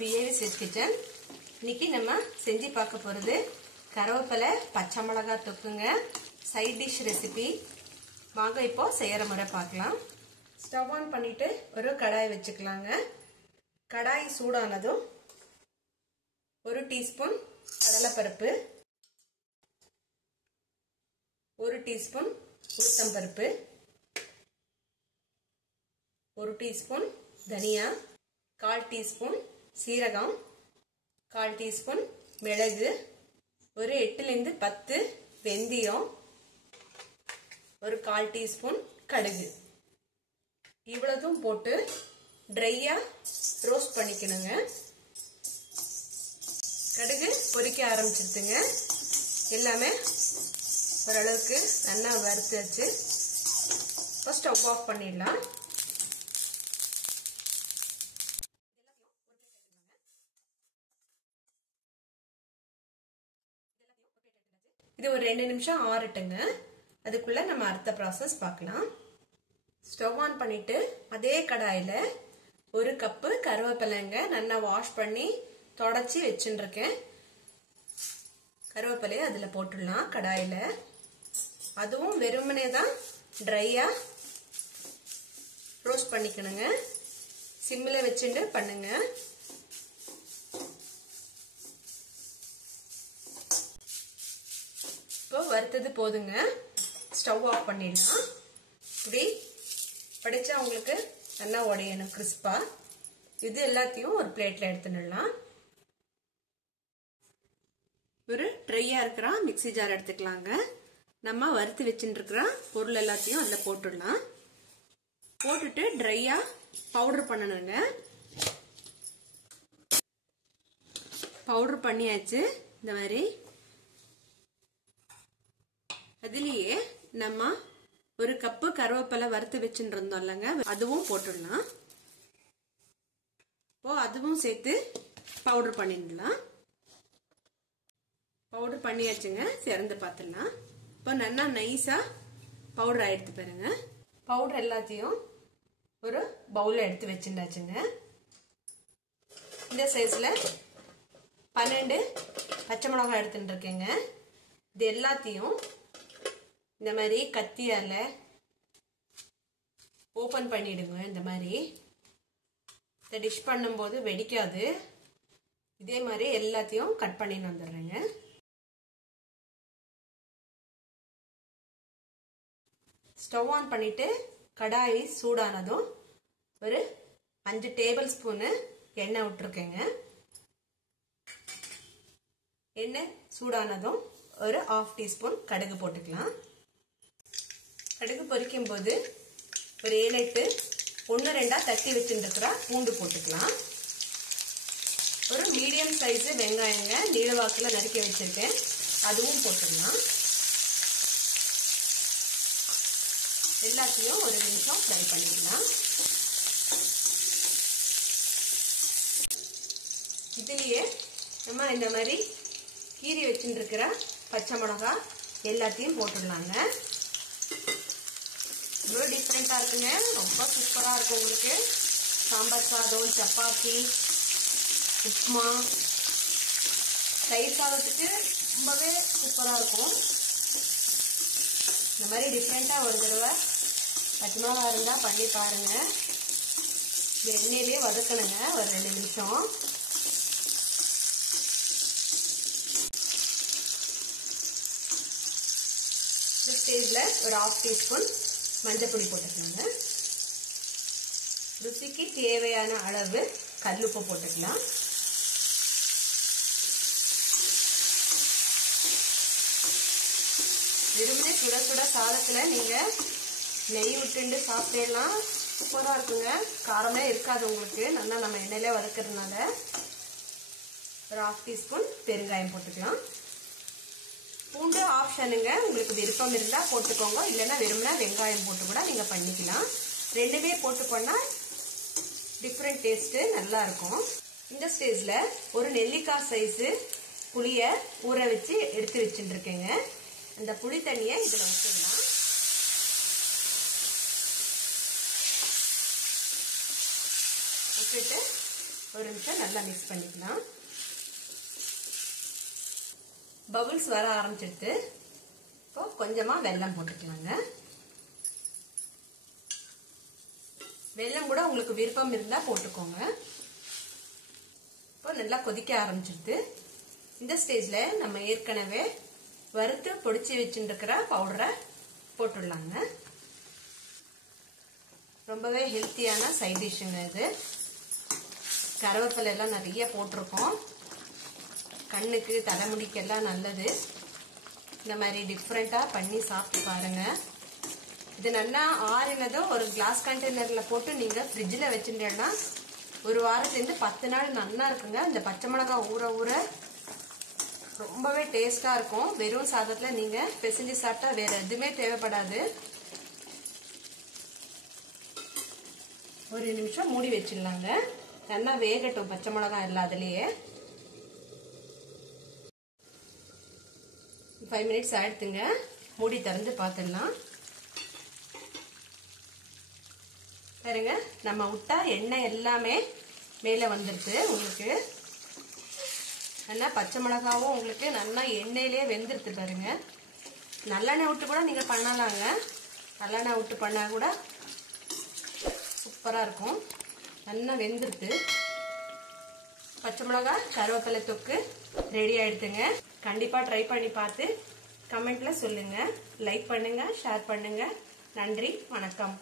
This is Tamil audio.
BAV Sage Kitchen. இன்னைக்கு நம்ம செஞ்சு பார்க்க போறது கருவேப்பிலை பச்சை மிளகாய் தொக்குங்க. Side dish recipe. வாங்க இப்போ செய்யற முறை பார்க்கலாம். ஸ்டவ் ஆன் பண்ணிட்டு ஒரு கடாய் வச்சுக்கலாங்க. கடாய் சூடானதும் 1 டீஸ்பூன் கடலைப்பருப்பு, 1 டீஸ்பூன் உளுத்தம்பருப்பு, 1 டீஸ்பூன் தனியா, 1/4 டீஸ்பூன் சீரகம், 1/4 டீஸ்பூன் மிளகு, ஒரு 8 to 10 வெந்தயம், ஒரு 1/4 டீஸ்பூன் கடுகு. இவ்வளவும் போட்டு ட்ரையா ரோஸ்ட் பண்ணிக்கணுங்க. கடுகு பொரிக்க ஆரம்பிச்சிருச்சுங்க. எல்லாமே ஓரளவுக்கு நல்லா வறுத்தாச்சு. இப்போ ஸ்டவ் ஆஃப் பண்ணிடலாம். இது ஒரு 2 நிமிஷம் ஆறட்டுங்க. அதுக்குள்ள நம்ம அடுத்த ப்ராசஸ் பார்க்கலாம். ஸ்டவ் ஆன் பண்ணிட்டு அதே கடாயில 1 கப்பு கருவேப்பிலைங்க நல்லா வாஷ் பண்ணி தொடச்சி வச்சுருக்கேன். கருவேப்பிலையை அதுல போட்டுடலாம் கடாயில. அதுவும் வெறுமனே தான் ட்ரையா ரோஸ்ட் பண்ணிக்கணுங்க. சிம்மில் வச்சுட்டு பண்ணுங்க. இப்போ வறுத்தது போதுங்க. ஸ்டவ் ஆஃப் பண்ணிடலாம். இப்படி படிச்சா உங்களுக்கு நல்லா உடையணும் கிறிஸ்பா. இது எல்லாத்தையும் ஒரு பிளேட்ல எடுத்துடலாம். ஒரு ட்ரையா இருக்கிற மிக்ஸி ஜார் எடுத்துக்கலாங்க. நம்ம வறுத்து வச்சுட்டு இருக்கிற பொருள் எல்லாத்தையும் அதுல போட்டுடலாம். போட்டுட்டு ட்ரையா பவுடர் பண்ணணுங்க. பவுடர் பண்ணியாச்சு. இந்த மாதிரி அதுலயே நம்ம 1 கப்பு கருவேப்பிலை வறுத்து வச்சுட்டு இருந்தோம் இல்லைங்க, அதுவும் போட்டுடலாம். இப்போ அதுவும் சேர்த்து பவுடர் பண்ணிடலாம். பவுடர் பண்ணியாச்சுங்க. திறந்து பார்த்துடலாம். இப்போ நல்லா நைஸா பவுடர் ஆயிடுத்து பாருங்க. பவுடர் எல்லாத்தையும் ஒரு பவுல்ல எடுத்து வச்சுட்டாச்சுங்க. இந்த சைஸ்ல 12 பச்சை மிளகாய் எடுத்துட்டு இருக்கேங்க. இது எல்லாத்தையும் இந்த மாதிரி கத்தியால ஓபன் பண்ணிடுங்க. இந்த மாதிரி இந்த டிஷ் பண்ணும்போது வெடிக்காது. இதே மாதிரி எல்லாத்தையும் கட் பண்ணிட்டு வந்துடுறேங்க. ஸ்டவ் ஆன் பண்ணிட்டு கடாய் சூடானதும் ஒரு 5 டேபிள் ஸ்பூனு எண்ணெய் விட்டுருக்கேங்க. எண்ணெய் சூடானதும் ஒரு 1/2 டீஸ்பூன் கடுகு போட்டுக்கலாம். கடுகு பொரிக்கும் போது ஒரு 7-8 1-2 தட்டி வச்சுருக்கிற பூண்டு போட்டுக்கலாம். ஒரு மீடியம் சைஸ் வெங்காயங்க நீளவாக்கில் நறுக்கி வச்சிருக்கேன், அதுவும் போட்டுக்கலாம். எல்லாத்தையும் ஒரு நிமிஷம் ஃப்ரை பண்ணிக்கலாம். இதுலயே நம்ம இந்த மாதிரி கீரி வச்சுருக்கிற பச்சை மிளகாய் எல்லாத்தையும் போட்டுடலாங்க. ரொம்ப டிஃப்ரெண்டா இருக்குங்க. ரொம்ப சூப்பரா இருக்கும். உங்களுக்கு சாம்பார் சாதம், சப்பாத்தி, உப்மா, தயிர் சாதத்துக்கு ரொம்பவே சூப்பரா இருக்கும். இந்த மாதிரி டிஃப்ரெண்டா ஒரு தடவை பச்சை மிளகாய் இருந்தா பண்ணி பாருங்க. இது எண்ணெயிலேயே வதக்கணுங்க ஒரு 2 நிமிஷம். இந்த ஸ்டேஜ்ல ஒரு 1/2 டீஸ்பூன் மஞ்சள் பொடி போட்டுக்கலாங்க. ருசிக்கு தேவையான அளவு கல்லுப்பு போட்டுக்கலாம். வெறுமனே சுட சுட சாதத்துல நீங்க நெய் விட்டுண்டு சாப்பிடலாம். சூப்பரா இருக்குங்க. காரமே இருக்காது உங்களுக்கு. நல்லா நம்ம எண்ணெயில வதக்கிறதுனால. ஒரு 1/2 டீஸ்பூன் பெருங்காயம் போட்டுக்கலாம். பூண்டு ஆப்ஷனுங்க. உங்களுக்கு விருப்பம் இருந்தா போட்டுக்கோங்க. இல்லைன்னா வெறுமனே வெங்காயம் போட்டு கூட நீங்க பண்ணிக்கலாம். ரெண்டுமே போட்டு பண்ணா டிஃப்ரெண்ட் டேஸ்ட் நல்லா இருக்கும். இந்த ஸ்டேஜ்ல ஒரு நெல்லிக்காய் சைஸ் புளிய ஊற வச்சு எடுத்து வச்சுட்டு இருக்கேங்க. அந்த புளி தண்ணியை இதுல ஊற்றிடலாம். விட்டுட்டு ஒரு நிமிஷம் நல்லா மிக்ஸ் பண்ணிக்கலாம். பபுள்ஸ் வர ஆரம்பிச்சிடுது. இப்போ கொஞ்சமா வெல்லம் போட்டுக்கலாங்க. வெல்லம் கூட உங்களுக்கு விருப்பம் இருந்தா போட்டுக்கோங்க. இப்போ நல்லா கொதிக்க ஆரம்பிச்சிடுது. இந்த ஸ்டேஜ்ல நம்ம ஏற்கனவே வறுத்து பொடிச்சு வச்சுருக்கிற பவுடரை போட்டுடலாங்க. ரொம்பவே ஹெல்த்தியான சைட் டிஷ்ஷுங்க இது. கருவேப்பிலை எல்லாம் நிறைய போட்டிருக்கோம். கண்ணுக்கு தலைமுடிக்கெல்லாம் நல்லது. இந்த மாதிரி டிஃப்ரெண்டா பண்ணி சாப்பிட்டு பாருங்க. இது நல்லா ஆறினதும் ஒரு கிளாஸ் கண்டெய்னர்ல போட்டு நீங்க ஃப்ரிட்ஜில் வச்சுட்டேன்னா ஒரு வாரத்துலேருந்து 10 நாள் நல்லா இருக்குங்க. இந்த பச்சை மிளகாய் ஊற ஊற ரொம்பவே டேஸ்டா இருக்கும். வெறும் சாதத்துல நீங்க பிசைஞ்சு சாப்பிட்டா வேற எதுவுமே தேவைப்படாது. ஒரு நிமிஷம் மூடி வச்சிடலாங்க. நல்லா வேகட்டும் பச்சை மிளகாய் எல்லாம் அதுலயே. 5 மினிட்ஸ் ஆயிடுத்துங்க. மூடி திறந்து பார்த்துடலாம். பாருங்க, நம்ம விட்டா எண்ணெய் எல்லாமே மேல வந்துருது. உங்களுக்கு நல்லா பச்சை மிளகாவும் உங்களுக்கு நல்லா எண்ணெயிலே வெந்துருது பாருங்க. நல்லெண்ணெய் விட்டு கூட நீங்க பண்ணலாங்க. நல்லெண்ணெய் விட்டு பண்ணா கூட சூப்பரா இருக்கும். நல்லா வெந்துருது. பச்சை மிளகாய் கருவேப்பிலை தொக்கு ரெடி ஆயிடுதுங்க. கண்டிப்பா ட்ரை பண்ணி பார்த்து கமெண்ட்ல சொல்லுங்க. லைக் பண்ணுங்க, ஷேர் பண்ணுங்க. நன்றி, வணக்கம்.